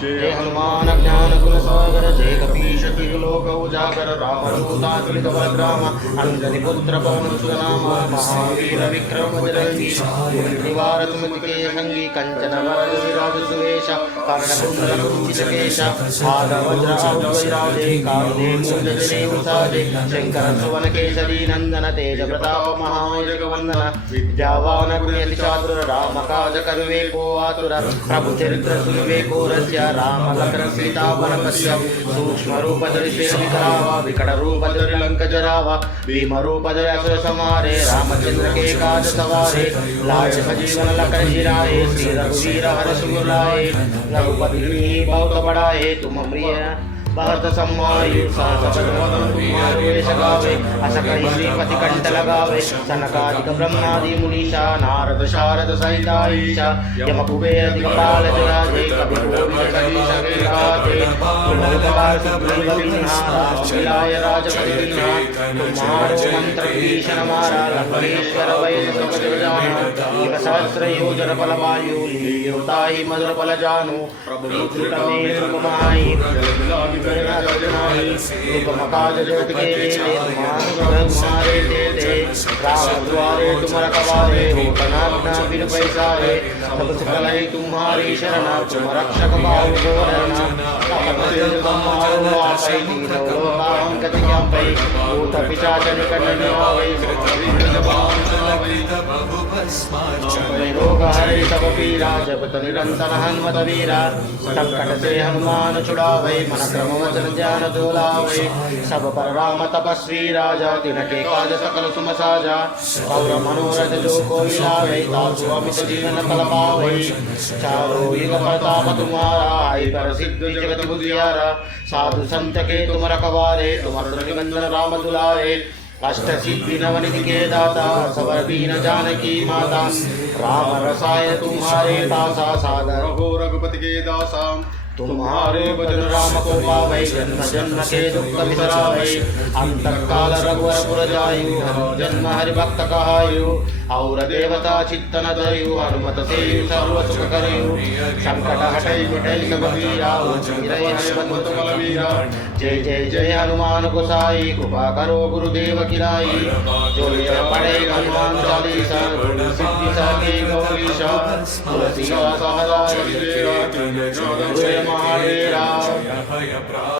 जय हनुमान ज्ञान गुण सागर जय कपीश तिलोक उजागर रामदूतातुलित बलराम अंजनी पुत्र पवन सुतनाम महावीर विक्रम बजरंगी निवार तुमके संगी कंचन वरद विराज सुवेश कर्णकुंडल कुंचित केश पाद वज्र वैराजे कारुणे मूंजने उसाजे शंकर सुवन केसरी नंदन तेज प्रताप महामेघ वंदन विद्यावान गुणयति चातुर राम काज करुवे को आतुर प्रभु चरित्र सुनिवे को रस्य राम लखन सीता वनपस्य सूक्ष्म रूप धरि विकरावा विकट रूप धरि लंक जरावा भीम रूप धरि असुर संहारे रामचंद्र के काज सवारे लाय सजीवन लखन जिराए श्री रघुवीर हर्ष उर लाए रघुपति बहुत बड़ाए तुम प्रिय भरत समायु सहस्रवदन तुम्हारो यश गावे अस कहि श्रीपति कंठ लगावे सनकादिक ब्रह्मादि मुनीषा नारद शारद सहिता ईशा यम कुबेर दिक्पाल जयाजे कवि कोविद कवि सगे गाजे तुमोदकार सुग्रीव विन्हारा मिलाय राजपति तुम्हारो मंत्र भीषण मारा लंकेश्वर वै सब जग जाना एक सहस्र योजन बल वायु लील्योताहि मधुर बल जानु प्रभु कृतमे सुकुमाई उपमकाज जगत के देते तुम्हारे देते राम द्वारे तुम रखवारे होतनाग्ना बिन पैसारे सब सकल तुम्हारी शरण तुम रक्षक बाहु गोरना तुम्हारो आपै तीनों लोकां गति ज्ञापै भूत पिशाच निकट न आवे रोग हरे सब पीरा जपत निरंतर हनुमत वीरा संकट से हनुमान छुड़ावे मन क्रम वचन ध्यान दोलावे सब पर राम तपस्वी राजा तिनके काज सकल सुम साजा और मनोरथ जो कोई लावे तासु अमित जीवन फल पावे चारों युग प्रताप तुम्हारा आई पर सिद्ध जगत बुझियारा साधु संत के तुम रखवारे तुम निबंधन राम दुलारे अष्ट सिद्धि नवनिधि के दाता सबर दीन जानकी माता राम रसाय तुम्हारे दासा सादर हो रघुपति के दासा तुम्हारे भजन राम को पावै जन्म जन्म के दुख बिसरावै अंत काल रघुवर पुर जायु जन्म हरि भक्त कहायु और देवता चित्तन धरयु हनुमत से सर्व सुख करयु संकट हटै मिटै सब पीरा चिरै हनुमत बलवीरा जय जय जय हनुमान गोसाई कृपा करो गुरुदेव की नाई जो ये पढ़े हनुमान चालीसा सिद्धि साके गौरीशा तुलसीदास सदा महावीरा।